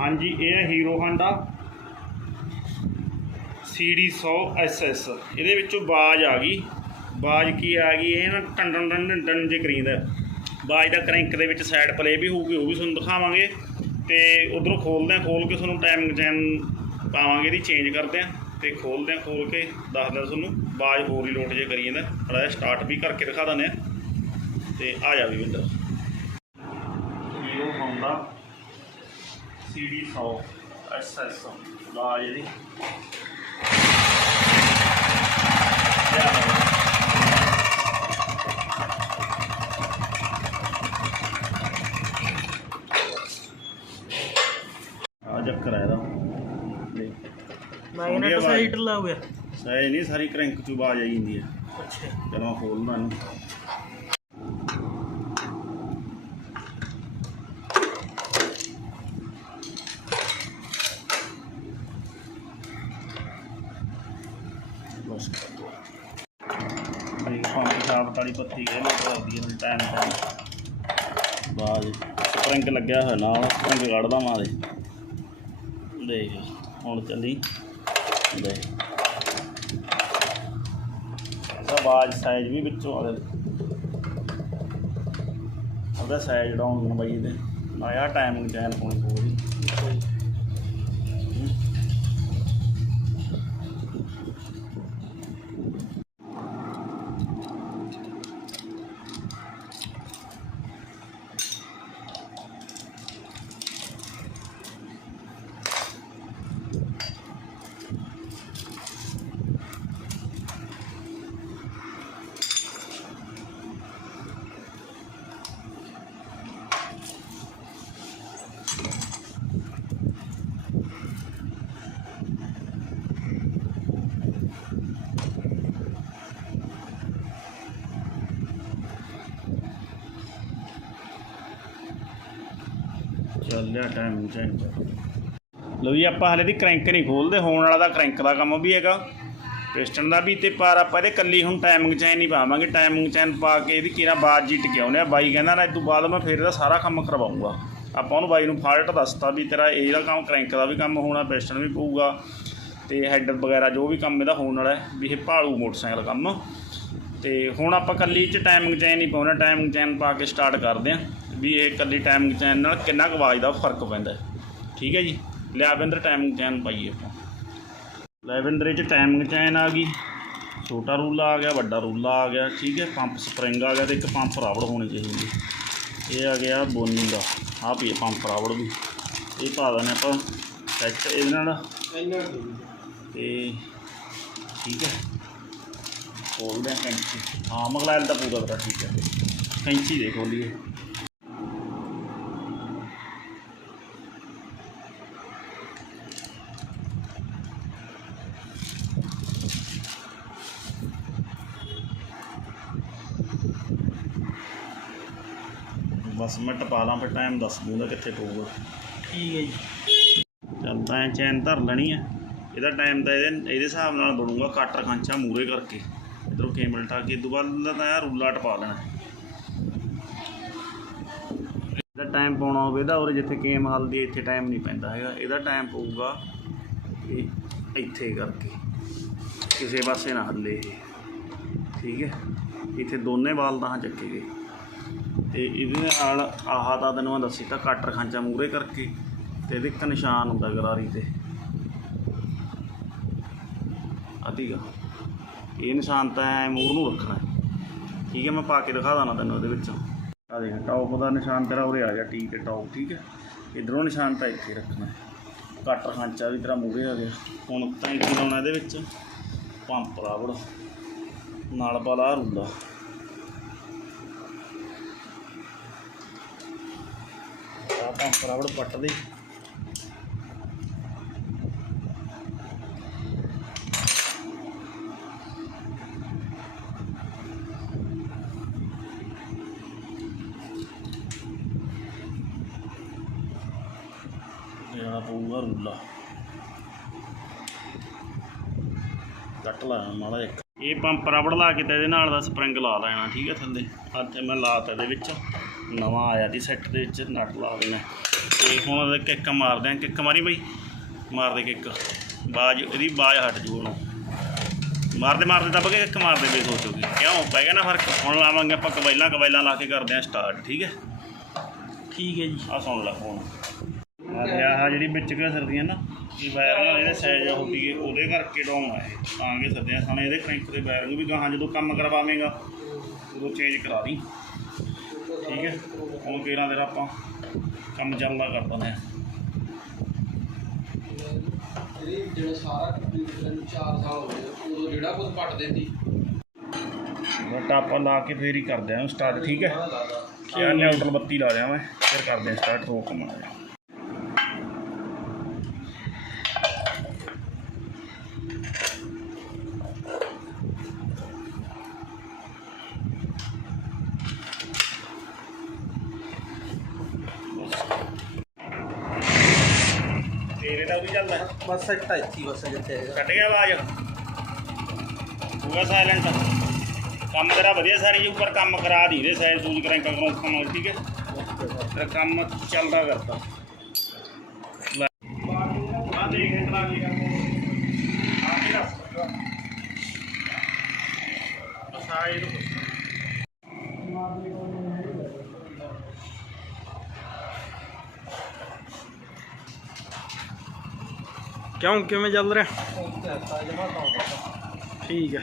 हाँ जी, ये है हीरो हांडा CD100 SS। ये बाज आ गई, बाज की आ गई, ये ना टन टन टन टन जे करींदा। बाज का क्रैंक के साइड प्ले भी होगी, वो भी तुहानूं दिखावांगे। तो उधरों खोलते हैं, खोल के तुहानूं टाइमिंग चैन पावांगे, इहदी चेंज करते हैं तो खोलते हैं, खोल के दसदा तुहानूं। बाज होर ही लोट जे करी जांदा, थोड़ा स्टार्ट भी करके दिखा दिंदे आ। तो आ जा भी बिंदर हीरो हांडा CD100 SS बाज इहदी चक्कर है सहज नहीं, सारी क्रैंक चू आवाज आई जाती है। चलो मैं खोलदा इनू। पंप साफ वाली पत्ती कह टाइम बाज स्प्रिंग लग्या हुआ नाल, स्प्रिंग कढ़दा मारे देख हुण चली देख आवाज साइज भी बिचों आ साइज डाउन बई दे आया टाइमिंग चैन पाउणी पऊगी। चल लिया टाइमिंग चैन। लो जी, आप हाले दी क्रैंक नहीं खोलते, होने वाला दा क्रैंक का काम भी है, पिस्टन का भी। तो पर आप कल्ली हुण टाइमिंग चैन ही पावांगे। टाइमिंग चैन पा के इहदी किरा बाज जी टिकाउने। बाई कहंदा ना इस तो बाद मैं फिर इहदा सारा काम करवाऊँगा। आप उहनूं बाई नूं फाल्ट दसता भी तेरा इहदा काम क्रैंक का भी काम होना, पिस्टन भी पऊगा तो हैड वगैरह जो भी काम इहदा होने वाला है भी, ये भालू मोटरसाइकिल काम। तो हुण आपां कल्ली च टाइमिंग चैन ही पाउणे। टाइमिंग चैन पा के स्टार्ट करते हैं भी ये कल्ली टाइमिंग चैन नाल किन्ना क आवाज़ का फर्क पैंदा। ठीक है जी, लिया बिंदर टाइमिंग चैन पाइए आपां। लै बिंदर च टाइमिंग चैन आ गई, छोटा रूला आ गया, बड़ा रूला आ गया। ठीक है, पंप स्प्रिंग आ गया, तो एक पंप रावड़ होनी चाहिए। ये आ गया बोनी का, आ पी पंप रावड़ भी, ये पा देने आप सैट ये। ठीक है, खोलते हैं कैंची। हाँ, मगलैल का पूरा तरह ठीक है, कैंची दे खोलिए। बस मैं टपा ला, फिर टाइम दस दूँगा कितने पऊगा। ठीक है जी, चलता है चैन धर लेनी है। यदा टाइम तो ये हिसाब नाल बनूगा, काटर खांचा मूरे करके इधरों केबल टा के। इदों बाद तो यार रूला टपा लेना। यदा टाइम पाउणा होवे दा और जिथे केम हलदी इत्थे टाइम नहीं पैंदा हैगा। यदा टाइम पऊगा इत्थे करके, किसी पासे ना हल्ले। ठीक है, इत्थे दोने बाल तां चक्के गए। तो ये आह तो तेन मैं दसी था काटर खांचा मूरे करके, तो ये एक निशान होंगे गरारी से अधी का, ये निशान तो ऐ मूर नूं रखना है। ठीक है, मैं पा के दिखा देना तेनों ये। आ देख टॉप का निशान तेरा उरे आ गया, टी के टॉप। ठीक है, इधरों निशान तो इत्थे रखना है। काटर खांचा भी तेरा मूरे आ गया। हुण तां की लाउणा इहदे विच पंप रावड़ नाल पाला रूला। पंप रावड़ पट दे, लेना पऊगा रूला। कट लाया माड़ा एक, ये पंप रबड़ ला के तो ये स्प्रिंग ला लेना। ठीक है, थले इत्थे मैं लाता ये नवा आया थी सैट के नट ला देना। ਤੇ ਹੁਣ ਕਿੱਕ ਮਾਰਦੇ ਆ, ਕਿੱਕ ਮਾਰੀ ਬਈ, ਮਾਰਦੇ ਕਿੱਕ, ਬਾਜ ਇਹਦੀ ਬਾਜ ਹਟ ਜੂ ਹੁਣ, ਮਾਰਦੇ ਮਾਰਦੇ ਦੱਬ ਕੇ ਕਿੱਕ ਮਾਰਦੇ ਬਈ, ਸੋਚੋਗੇ ਕਿਉਂ ਪੈ ਗਿਆ ਨਾ ਫਰਕ। ਹੁਣ ਲਾਵਾਂਗੇ ਆਪਾਂ ਕਬੈਲਾਂ ਲਾ ਕੇ ਕਰਦੇ ਆ ਸਟਾਰਟ, ਠੀਕ ਹੈ। ਠੀਕ ਹੈ ਜੀ, ਆਹ ਸੁਣ ਲਾ ਫੋਨ। ਆਹ ਜਿਹੜੀ ਵਿੱਚ ਘਸਰਦੀਆਂ ਨਾ ਇਹ ਵਾਇਰਿੰਗ ਜਿਹੜੇ ਸਾਈਜ਼ ਹੋ ਗਈ ਉਹਦੇ ਕਰਕੇ ਡਾਊਨ ਆਏ ਤਾਂ ਕਿ ਸੱਦਿਆ ਸਾਨੂੰ ਇਹਦੇ ਕ੍ਰੈਂਕ ਦੇ ਵਾਇਰਿੰਗ ਵੀ ਗਾਹਾਂ ਜਦੋਂ ਕੰਮ ਕਰਵਾਵੇਂਗਾ ਉਦੋਂ ਚੇਂਜ ਕਰਾ ਦੀ, ਠੀਕ ਹੈ। ਹੁਣ ਕੇਰਾਂ ਤੇਰਾ ਆਪਾਂ ਕੰਮ ਚੱਲਦਾ ਕਰ ਦਿੰਦੇ ਹਾਂ। ਜਿਹੜਾ ਸਾਰਾ 4 ਸਾਲ ਹੋ ਗਏ ਉਦੋਂ ਜਿਹੜਾ ਕੁਝ ਪੱਟਦੇ ਸੀ ਬਟ ਆਪਾਂ ਲਾ ਕੇ ਫੇਰ ਹੀ ਕਰਦੇ ਹਾਂ ਸਟਾਰਟ, ਠੀਕ ਹੈ। ਯਾਰ ਨਿਊਟਰਲ ਬੱਤੀ ਲਾ ਦਿਆਂ ਮੈਂ, ਫਿਰ ਕਰਦੇ ਹਾਂ ਸਟਾਰਟ, ਰੋਕ ਮਾੜਾ ਜਿਹਾ। ਤੇਰੇ ਦਾ ਵੀ ਚੱਲਦਾ ਬਸ ਸੱਟਾ ਇੱਥੇ ਬਸ ਜਿੱਥੇ ਕੱਟ ਗਿਆ ਆਵਾਜ਼, ਹੋਗਾ ਸਾਇਲੈਂਟ। ਕੰਮ ਤੇਰਾ ਵਧੀਆ ਸਾਰੀ ਜੀ, ਉੱਪਰ ਕੰਮ ਕਰਾ ਦੀ ਇਹਦੇ ਸਾਈਜ਼ ਸੂਜ ਕਰੈਂਕਾਂ ਕਰੋਕਾਂ ਨਾਲ, ਠੀਕ ਹੈ। ਫਿਰ ਕੰਮ ਚੱਲਦਾ ਕਰਦਾ। ਆ ਦੇਖ ਇੰਟਰਾ ਕੀ ਆ ਕੇ ਦੱਸ ਬਸ ਆ ਇਹ ਕਿਉਂ ਕਿਵੇਂ ਚੱਲ ਰਿਹਾ? ਠੀਕ ਹੈ।